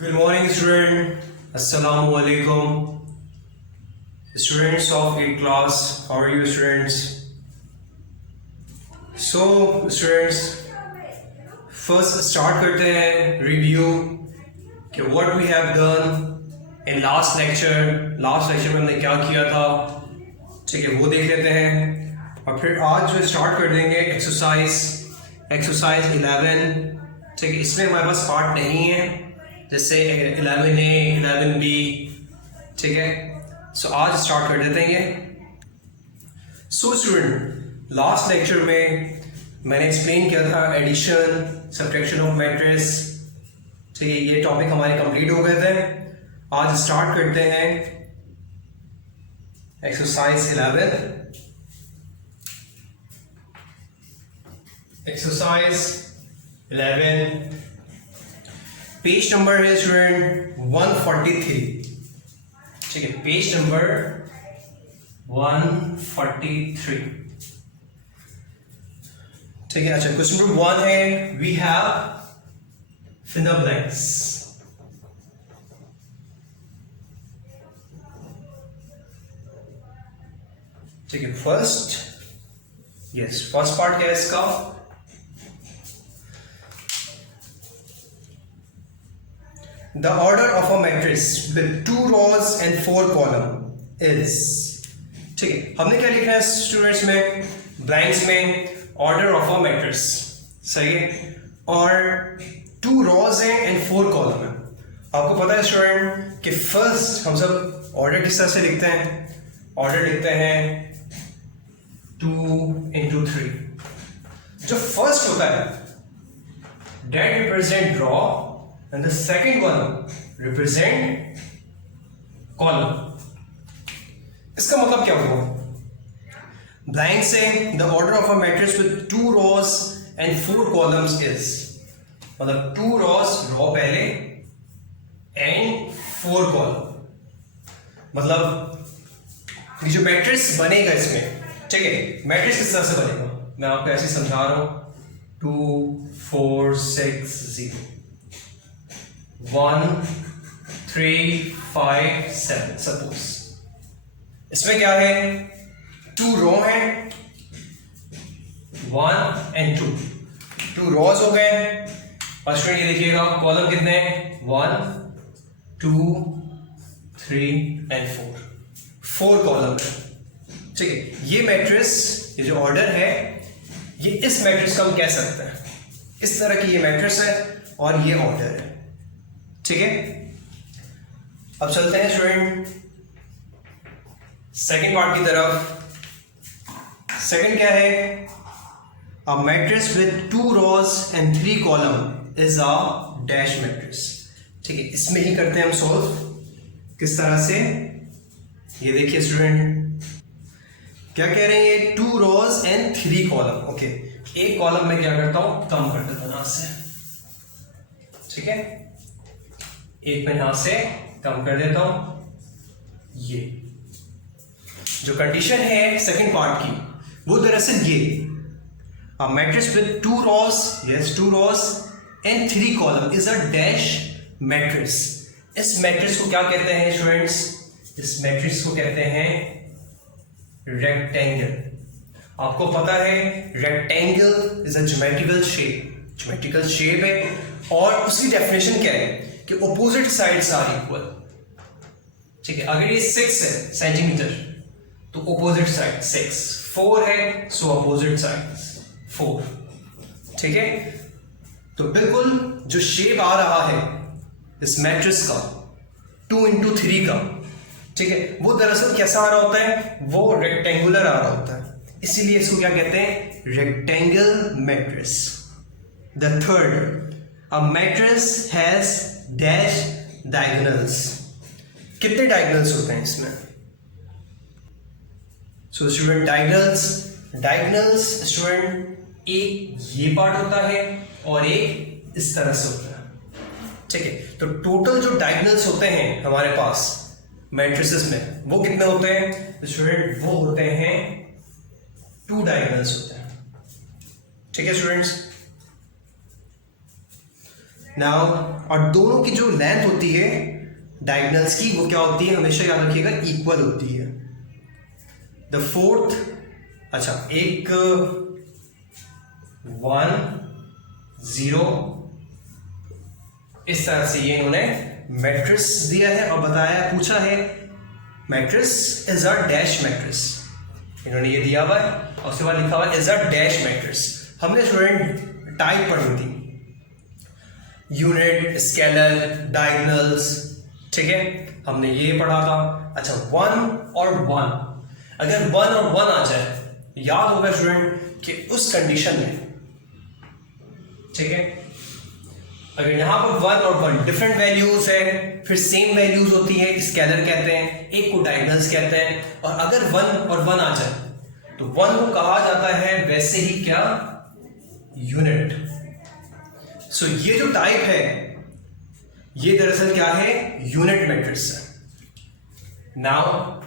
Good morning, student. Assalamu alaikum. Students of 8th class, how are you, students? So, students, first start करते हैं review कि what we have done in last lecture. Last lecture में हमने क्या किया था, ठीक है, वो देख लेते हैं और फिर आज जो स्टार्ट कर देंगे एक्सरसाइज 11. ठीक है, इसमें हमारे पास पार्ट नहीं है जैसे 11A 11B. ठीक है, सो आज स्टार्ट कर देते हैं ये. सो स्टूडेंट, लास्ट लेक्चर में मैंने एक्सप्लेन किया था एडिशन सब्ट्रैक्शन ऑफ मैट्रिक्स. ठीक है, ये टॉपिक हमारे कंप्लीट हो गए थे. आज स्टार्ट करते हैं एक्सरसाइज 11. एक्सरसाइज 11 पेज नंबर है स्टूडेंट 143. ठीक है, पेज नंबर 143. ठीक है, अच्छा, क्वेश्चन नंबर 1 है we have fill the blanks. ठीक है, फर्स्ट पार्ट क्या है इसका? The order of a matrix with 2 rows and 4 columns is. ठीक है, हमने क्या लिखना है स्टूडेंट्स में ब्लैंक्स में? Order of a matrix. सही है, और 2 rows हैं एंड 4 कॉलम है. आपको पता है स्टूडेंट कि फर्स्ट हम सब ऑर्डर किस तरह से लिखते हैं? ऑर्डर लिखते हैं 2 into 3. जो फर्स्ट होता है that represent row and the second one represent column. इसका मतलब क्या हुआ? ब्लैंक से the order of a matrix with 2 rows and 4 columns is, मतलब 2 rows रो पहले and 4 column. मतलब ये जो मैट्रिक्स बनेगा इसमें, ठीक है, मैट्रिक्स किस तरह से बनेगा मैं आपको ऐसे समझा रहा हूं. 2 4 6 0 1 3 5 7. सपोज इसमें क्या है? 2 रो है 1 and 2. 2 रोज हो गए और स्टूडेंट ये देखिएगा कॉलम कितने हैं? 1 2 3 and 4 कॉलम है. ठीक है, ये मैट्रिक्स, ये जो ऑर्डर है, ये इस मैट्रिक्स को हम कह सकते हैं. इस तरह की ये मैट्रिक्स है और ये ऑर्डर है. ठीक है, अब चलते हैं स्टूडेंट सेकंड पार्ट की तरफ. सेकंड क्या है? A matrix with 2 rows and 3 column is a dash matrix. ठीक है, इसमें ही करते हैं हम सॉल्व. किस तरह से? ये देखिए स्टूडेंट, क्या कह रहे हैं? ये 2 rows and 3 column. ओके, एक कॉलम में क्या करता हूं? कम कर देता हूं यहां से. ठीक है, एक में यहां से कम कर देता हूं. ये जो कंडीशन है सेकंड पार्ट की, वो दरअसल ये matrix with 2 rows, yes 2 rows and 3 column is a dash matrix. इस मैट्रिक्स को क्या कहते हैं स्टूडेंट्स? इस मैट्रिक्स को कहते हैं रेक्टेंगल. आपको पता है rectangle is a geometrical shape है और उसकी डेफिनेशन क्या है कि ऑपोजिट साइड्स आर इक्वल. ठीक है, अगर ये 6 है सेंटीमीटर तो ऑपोजिट साइड 6, 4 है सो ऑपोजिट साइड्स 4. ठीक है, तो बिल्कुल जो शेप आ रहा है इस मैट्रिक्स का 2 into 3 का, ठीक है, वो दरअसल कैसा आ रहा होता है? वो रेक्टेंगुलर आ रहा होता है. इसीलिए इसको क्या कहते हैं? Rectangle matrix. The third, a matrix has dash diagonals. कितने डायगोनल्स होते हैं इसमें? सो स्टूडेंट, डायगोनल्स स्टूडेंट, एक ये पार्ट होता है और एक इस तरह से होता है. ठीक है, तो टोटल जो डायगोनल्स होते हैं हमारे पास मैट्रिसेस में वो कितने होते हैं स्टूडेंट? वो होते हैं 2 डायगोनल्स होते हैं. ठीक है स्टूडेंट्स, नाउ और दोनों की जो लेंथ होती है डायगोनल्स की वो क्या होती है, हमेशा याद रखिएगा इक्वल होती है। द फोर्थ, अच्छा एक 1 0 इस तरह से ये इन्होंने मैट्रिक्स दिया है और बताया, पूछा है matrix is a dash matrix, इन्होंने ये दिया हुआ है और उसके बाद लिखा हुआ है इज अ डैश मैट्रिक्स। हमने स्टूडेंट टाइप पढ़ी थी, यूनिट, स्केलर, डायगोनल्स, ठीक है, हमने ये पढ़ा था। अच्छा 1 और 1, अगर 1 और 1 आ जाए, याद होगा स्टूडेंट कि उस कंडीशन में, ठीक है, अगर यहां पर 1 और 1 डिफरेंट वैल्यूज है, फिर सेम वैल्यूज होती है, स्केलर कहते हैं, एक को डायगोनल्स कहते हैं, और अगर 1 और 1 आ जाए तो 1 को कहा जाता है वैसे ही क्या, यूनिट। सो ये जो टाइप है ये दरअसल क्या है, यूनिट मैट्रिक्स है। Now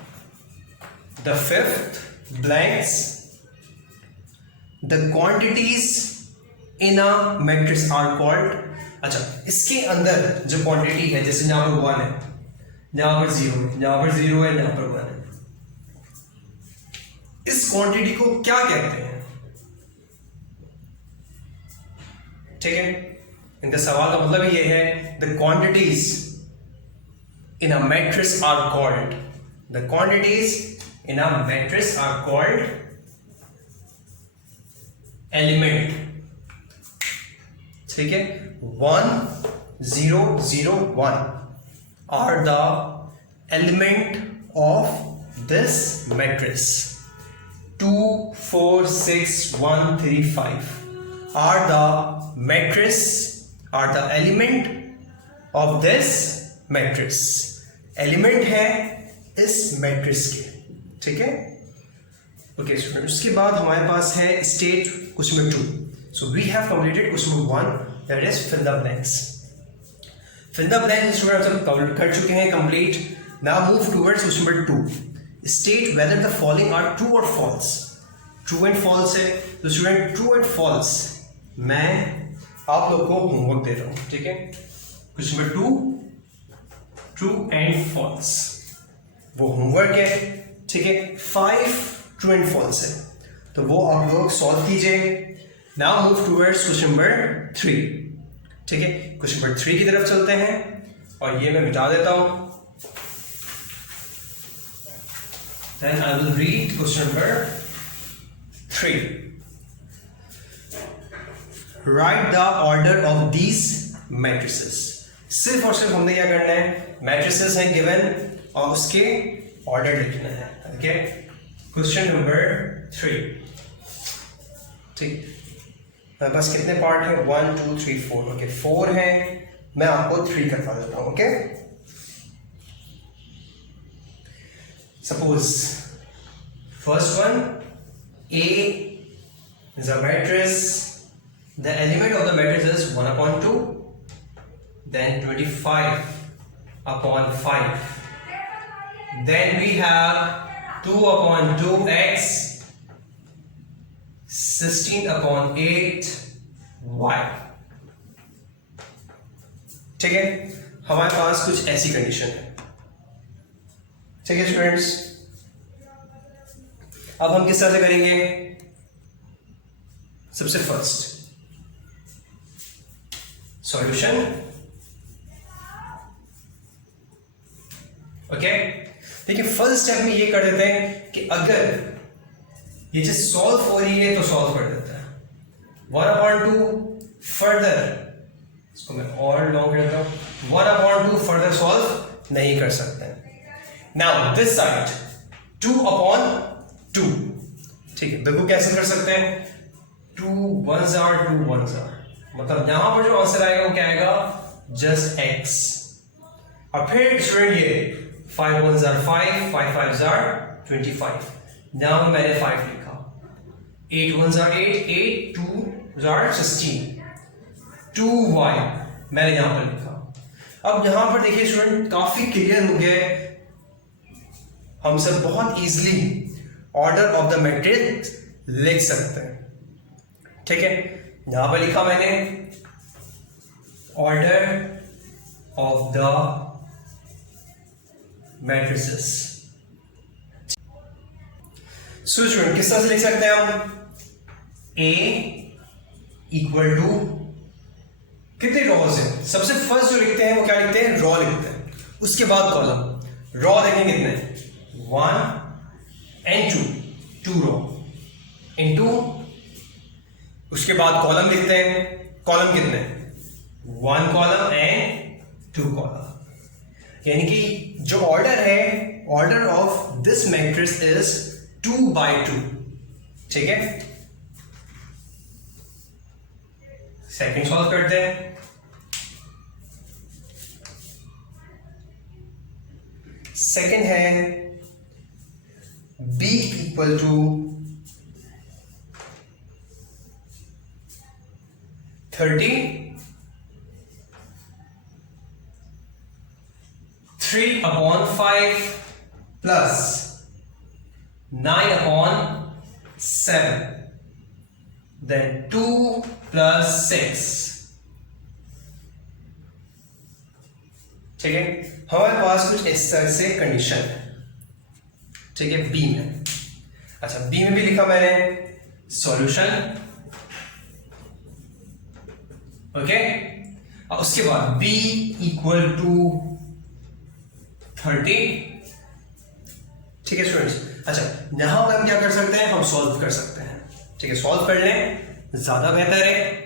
the fifth blanks the quantities in a matrix are called. अच्छा इसके अंदर जो क्वांटिटी है, जैसे यहां पर 1 है, यहां पर 0 है, यहां पर 0 है, यहां पर 1 है, इस क्वांटिटी को क्या कहते हैं, ठीक है, इनका सवाल का मतलब ये है the quantities in a matrix are called, the quantities in a matrix are called element, ठीक है। 1 0 0 1 are the element of this matrix. 2 4 6 1 3 5 are the matrix, are the element of this matrix. Element है इस matrix के, ठीक है। Okay student, उसके बाद हमारे पास है stage question number 2. So we have completed question number 1, that is fill the blanks. Fill the blanks student हम कर चुके हैं complete. Now move towards question number 2. State whether the following are true or false. True and false है, तो student true and false मैं आप लोग को होमवर्क दे रहा हूँ, ठीक है। Question number 2 true and false वो होमवर्क है, ठीक है। 5 ट्रू एंड फॉल्स है, तो वो आप लोग सॉल्व कीजिए. Now move towards question number 3, ठीक है। क्वेश्चन नंबर 3 की तरफ चलते हैं और ये मैं मिटा देता हूं. Then I will read question number 3. Write the order of these matrices. सिर्फ और सिर्फ हमने क्या करना है, मैट्रिसेस हैं गिवन और उसके ऑर्डर लिखना है. Okay, question number 3. ठीक, मेरे पास कितने पार्ट हैं, 1 2 3 4. ओके, 4 है, मैं आपको 3 करवा देता हूं. Okay, suppose first one, A is a matrix. The element of the matrix is 1/2, then 25/5. Then we have 2/2x, 16/8y. ठीक है, हमारे पास कुछ ऐसी कंडीशन है. ठीक है स्टूडेंट्स, अब हम किस तरह से करेंगे. सबसे फर्स्ट सॉल्यूशन. ओके, देखिए फर्स्ट स्टेप में ये कर देते हैं कि अगर ये चीज सॉल्व हो रही है तो सॉल्व कर देता है. 1/2 फर्दर, इसको मैं और लॉन्ग कर देता हूं. 1/2 फर्दर सॉल्व नहीं कर सकते. Now this side 2/2. ठीक है, बिल्कुल कैसे कर सकते हैं. 2 1s are 2 1s are, मतलब यहां पर जो आंसर आएगा वो क्या आएगा, जस्ट x. और फिर स्टूडेंट ये 5 1s are 5, 5 5s are 25. यहां मैंने 5 लिखा. 8 1s are 8, 8 2s are 16. 2y मैंने यहां पर लिखा. अब यहां पर देखिए स्टूडेंट, काफी क्लियर हो गया. हम सब बहुत easily order of the matrix लिख सकते हैं. ठीक है, यहां पर लिखा मैंने order of the matrices. So student किस तरह से लिख सकते हैं हम? ए इक्वल टू कितने रॉज हैं? सबसे फर्स्ट जो लिखते हैं वो क्या लिखते हैं? रॉ लिखते हैं। उसके बाद कॉलम। रॉ देखें कितने? 1 and 2 रॉ इनटू, उसके बाद कॉलम लिखते हैं। कॉलम कितने? 1 कॉलम एंड 2 कॉलम। यानी कि जो ऑर्डर है, order of this matrix is 2/2। ठीक है, सेकंड सॉल्व करते हैं। सेकंड है b equal to 30, 3/5 plus 9/7, then 2 plus 6। ठीक है, हमारे पास कुछ इस तरह से कंडीशन है। ठीक है, बी में। अच्छा, बी में भी लिखा मैंने सॉल्यूशन। ओके, और उसके बाद b इक्वल टू 30। ठीक है स्टूडेंट्स। अच्छा, यहां पर हम क्या कर सकते हैं? हम सॉल्व कर सकते हैं। ठीक है, सॉल्व कर लें, ज्यादा बेहतर है।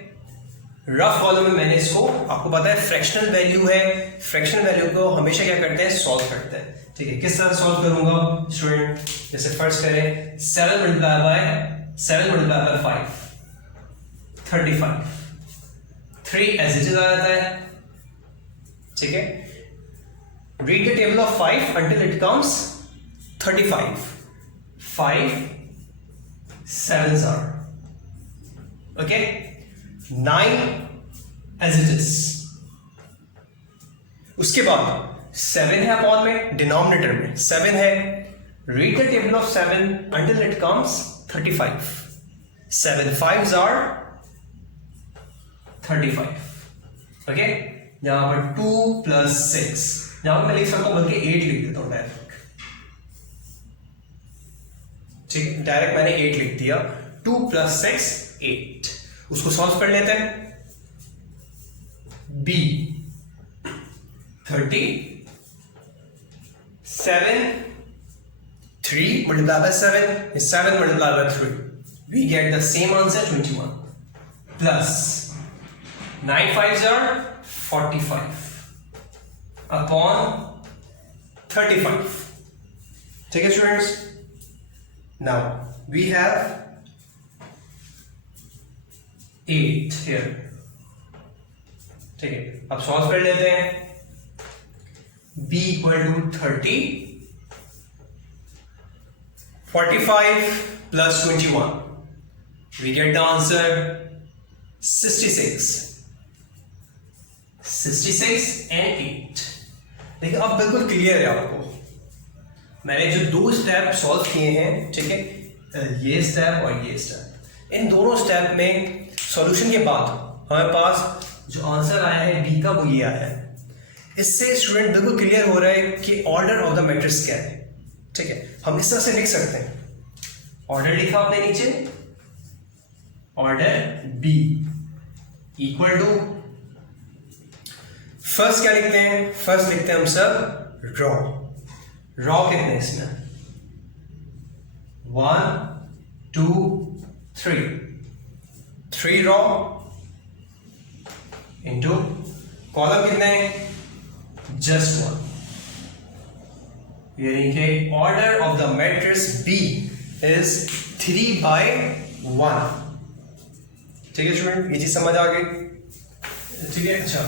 रफ कॉलम में मैंने इसको, आपको पता है फ्रैक्शनल वैल्यू है, फ्रैक्शनल वैल्यू को हमेशा क्या करते हैं? सॉल्व करते हैं। ठीक है, किस तरह सॉल्व करूंगा स्टूडेंट? जैसे फर्स्ट करें 7 multiply by 5, 35। 3 as it is आ जाता है। ठीक है, read the table of 5 until it comes 35। 5 7s are okay, 9 as it is। उसके बाद 7 है अपॉन में, डिनोमिनेटर में 7 है। Read the table of 7 until it comes 35। 7 5s are 35। Okay, यहां पर 2 plus 6, यहां पर मैं लिख सकता हूं, बल्कि 8 लिख देता हूं डायरेक्ट। ठीक, डायरेक्ट मैंने 8 लिख दिया। 2 plus 6 8। उसको सॉल्व कर लेते हैं। b 30, 7 3 multiplied by 7 is 7 multiplied by 3, we get the same answer 21 plus 9 5s are 45 upon 35। ठीक है students, now we have 8 here। ठीक है, अब सॉल्व कर लेते हैं। b equal to 30, 45 plus 21, we get the answer 66 and 8। देखिए अब बिल्कुल क्लियर है आपको। मैंने जो 2 स्टेप सॉल्व किए हैं, ठीक है, ये स्टेप और ये स्टेप, इन दोनों स्टेप में सॉल्यूशन के बाद हमारे पास जो आंसर आया है बी का, वो ये आया है। इससे स्टूडेंट बिल्कुल क्लियर हो रहा है कि ऑर्डर ऑफ द मैट्रिक्स क्या है। ठीक है, हम इस तरह से लिख सकते हैं। ऑर्डर लिखा आपने नीचे, order B equal to, first क्या लिखते हैं? फर्स्ट लिखते हैं हम सब रॉ। रॉ कितने हैं इसमें? 1 2 3 रॉ इंटू कॉलम कितने हैं? जस्ट 1। यानी कि order of the matrix B is 3/1। ठीक है स्टूडेंट, ये चीज समझ आ गई? ठीक है। अच्छा,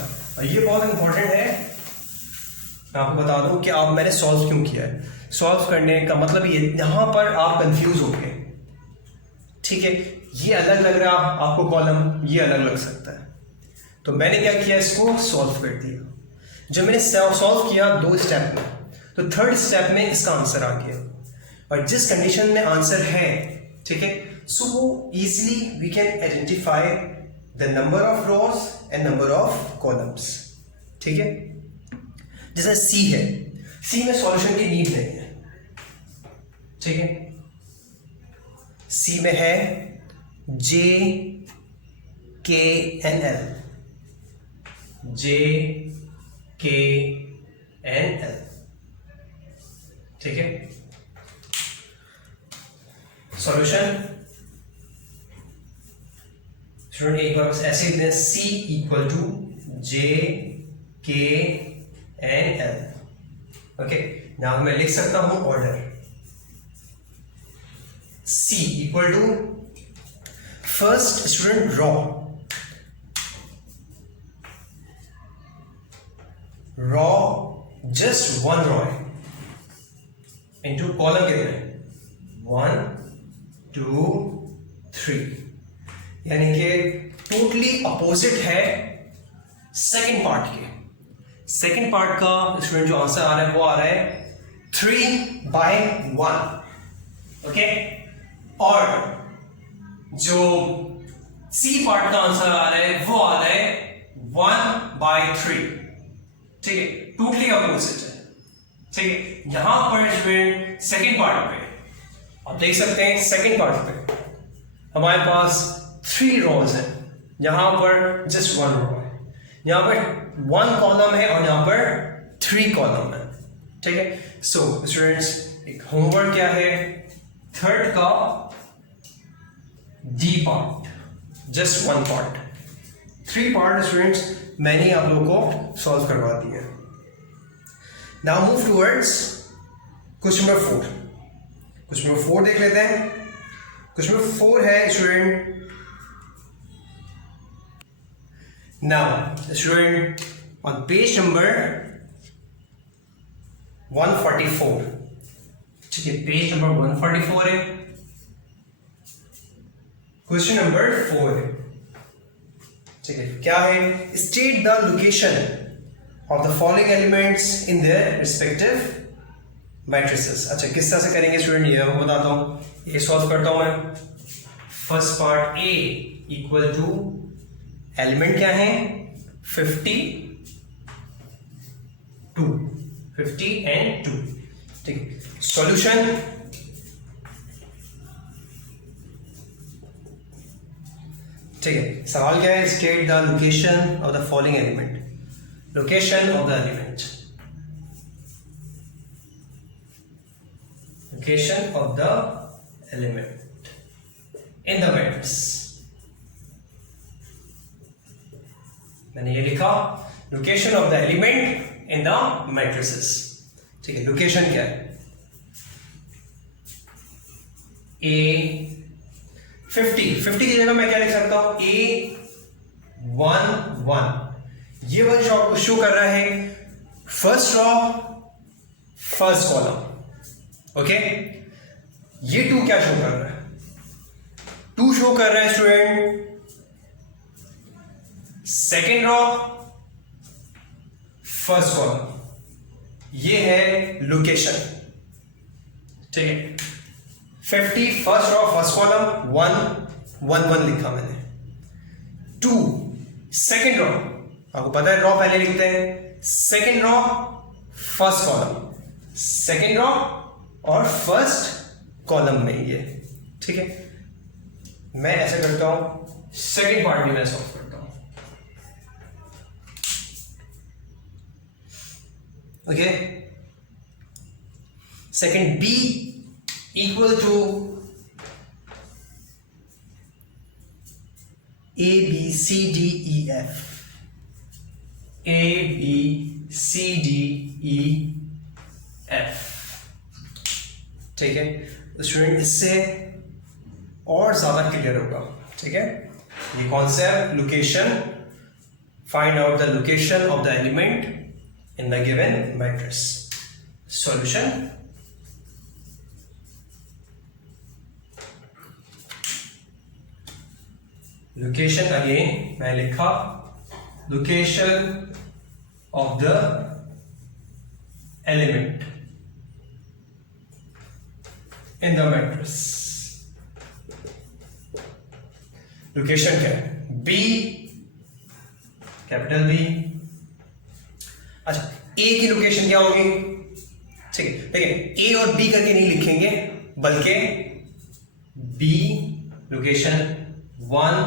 ये बहुत इंपॉर्टेंट है, मैं आपको बता दूं कि आप मैंने सॉल्व क्यों किया है। सॉल्व करने का मतलब ये, यहां पर आप कंफ्यूज हो गए। ठीक है, ये अलग लग रहा आपको कॉलम, ये अलग लग सकता है, तो मैंने क्या किया, इसको सॉल्व कर दिया। जब मैंने सॉल्व किया 2 स्टेप में, तो थर्ड स्टेप में इसका आंसर आ गया, और जिस कंडीशन में आंसर है, ठीक है, सो वो easily we can identify the number of rows and number of columns. ठीक है, जैसे सी है, सी में सॉल्यूशन की नीड नहीं है। ठीक है, सी में है जे के एन एल, जे के एन एल। ठीक है, सॉल्यूशन स्टूडेंट एक बार ऐसे लिखते हैं, सी इक्वल टू जे के एन एल। ओके, नाउ मैं लिख सकता हूं order, C equal to first student row, row just one row है, इंटू कॉलम कितने हैं, 1 2 3, यानी कि टोटली अपोजिट है सेकंड पार्ट के। सेकंड पार्ट का स्टूडेंट जो आंसर आ रहा है वो आ रहा है 3/1। ओके, और जो सी पार्ट का आंसर आ रहा है वो आ रहा है 1/3। ठीक है, टोटली अपोजिट है। ठीक है, यहां पर स्टूडेंट सेकंड पार्ट पे आप देख सकते हैं, सेकंड पार्ट पे हमारे पास 3 रोज है, यहां पर जस्ट 1 रो है, यहां पर 1 कॉलम है और यहां पर 3 कॉलम है। ठीक है, सो स्टूडेंट्स एक होमवर्क क्या है, थर्ड का D part, just 1 part, 3 part students मैंने आप लोगों को सॉल्व करवा दिया। Now move towards question number 4। Question number 4 देख लेते हैं। क्वेश्चन नंबर 4 है student, now student on page number 144, ठीक है, पेज नंबर 144 है, क्वेश्चन नंबर 4 है। ठीक है, क्या है, state the location of the following elements in their respective matrices. अच्छा, किस तरह से करेंगे स्टूडेंट, ये मैं बताता हूं, ये सॉल्व करता हूं मैं। First part A equal to element क्या है, 50 एंड 2। ठीक, सॉल्यूशन ठीक है, सवाल क्या है, state the location of the following element, location of the element, location of the element in the matrix. मैंने ये लिखा, location of the element in the matrices. ठीक है, लोकेशन क्या है, ए 50 की जगह मैं क्या लिख सकता हूं, A 1 1, ये 1 शो कर रहा है first raw first column. Okay, ये 2 क्या शो कर रहा है, 2 शो कर रहा है student second row first column, ये है लोकेशन। ठीक है, 50 फर्स्ट रॉ फर्स्ट कॉलम, 1 1 1 लिखा मैंने, 2 सेकेंड रॉ, आपको पता है रॉ पहले लिखते हैं, second row first column, second raw और फर्स्ट कॉलम में ये। ठीक है, मैं ऐसे करता हूं, सेकेंड पार्ट भी मैं सॉल्व करता हूं। Okay, second B equal to A B C D E F, A B C D E F। ठीक है, स्टूडेंट इससे और ज्यादा क्लियर होगा। ठीक है, ये concept location, find out the location of the element in the given matrix. Solution, location again मैं लिखा, location of the element in the matrix, location क्या है? B, capital B. अच्छा, ए की लोकेशन क्या होगी? ठीक है, देखिए ए और बी करके नहीं लिखेंगे, बल्कि बी लोकेशन 1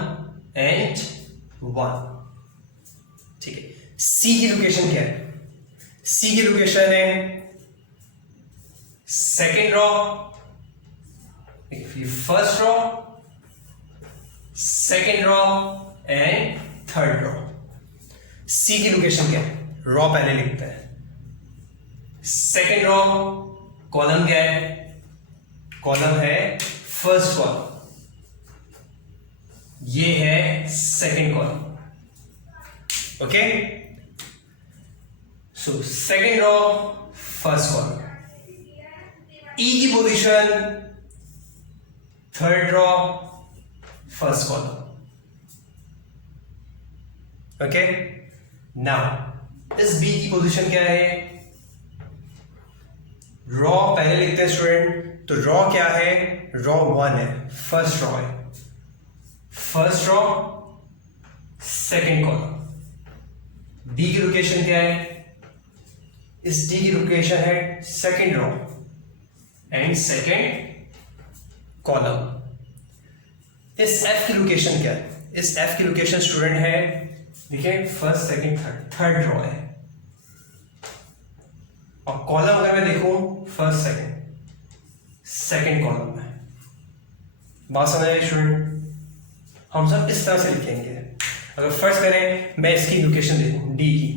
एंड 1। ठीक है, सी की लोकेशन क्या है? सी की लोकेशन है second row, first row, second row and third row. C की लोकेशन क्या है? रॉ पहले लिखते हैं। सेकेंड रॉ कॉलम क्या है? कॉलम है फर्स्ट कॉलम, ये है second column. Okay, so second row first column. E की position third row first column. Okay, now इस बी की पोजीशन क्या है? रॉ पहले लिखते हैं स्टूडेंट, तो रॉ क्या है? रॉ 1 है, फर्स्ट रॉ है, first row second column. D की लोकेशन क्या है? इस डी की लोकेशन है second row and second column. इस एफ की लोकेशन क्या है? इस एफ की लोकेशन स्टूडेंट है, देखिए फर्स्ट सेकेंड थर्ड रॉ है, और कॉलम अगर मैं देखूं फर्स्ट सेकेंड कॉलम में। बात समझ आई स्टूडेंट? हम सब इस तरह से लिखेंगे। अगर फर्स्ट करें, मैं इसकी लोकेशन देखूं डी की,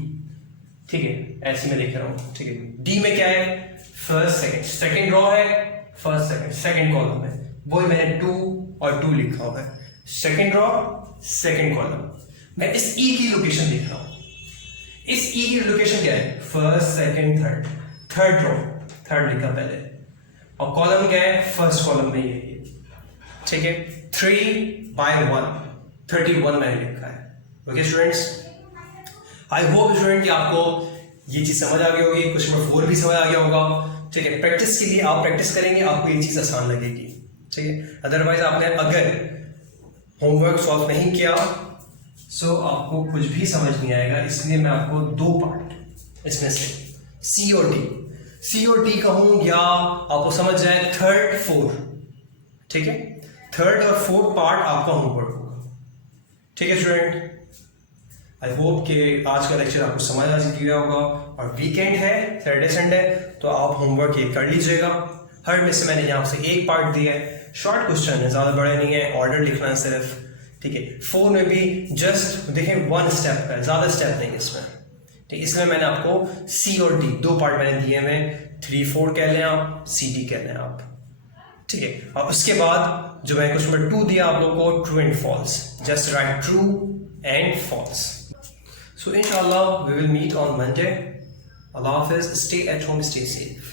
ठीक है, ऐसे में देख रहा हूं, ठीक है। डी में क्या है? फर्स्ट सेकेंड रॉ है, फर्स्ट सेकेंड कॉलम है, वही मैंने 2 और 2 लिखा हुआ है, सेकेंड रॉ सेकेंड कॉलम। मैं इस ई की लोकेशन देख रहा हूं। इस ई की लोकेशन क्या है? First second third raw, third लिखा पहले, और कॉलम क्या है? फर्स्ट कॉलम में ये, ठीक है। 3/1 31 मैंने लिखा है। Okay students, I hope student कि आपको ये चीज समझ आ गई होगी, क्वेश्चन नंबर 4 भी समझ आ गया होगा। ठीक है, प्रैक्टिस के लिए आप प्रैक्टिस करेंगे, आपको ये चीज आसान लगेगी। ठीक है, अदरवाइज आपने अगर होमवर्क सॉल्व नहीं किया सो आपको कुछ भी समझ नहीं आएगा। इसलिए मैं आपको 2 पार्ट इसमें से सी और डी कहूं या आपको समझ जाए थर्ड फोर्थ, ठीक है, थर्ड और फोर्थ पार्ट आपका होमवर्क होगा। ठीक है स्टूडेंट, आई होप कि आज का लेक्चर आपको समझ आ गया होगा। और वीकेंड है, सैटरडे संडे, तो आप होमवर्क ये कर लीजिएगा। हर में से मैंने यहाँ से एक पार्ट दिया है, शॉर्ट क्वेश्चन है, ज़्यादा बड़े नहीं है, ऑर्डर लिखना है सिर्फ। ठीक है, 4 में भी जस्ट देखें 1 स्टेप का है, ज़्यादा स्टेप नहीं इसमें। ठीक, इसमें मैंने आपको सी और डी 2 पार्ट मैंने दिए हैं, 3-4 कह लें आप, सी डी कह लें आप। ठीक है, और उसके बाद जो मैंने क्वेश्चन नंबर 2 दिया आप लोगों को, true and false, just write true and false. So inshallah we will meet on Monday. Allah Hafiz, stay at home, stay safe.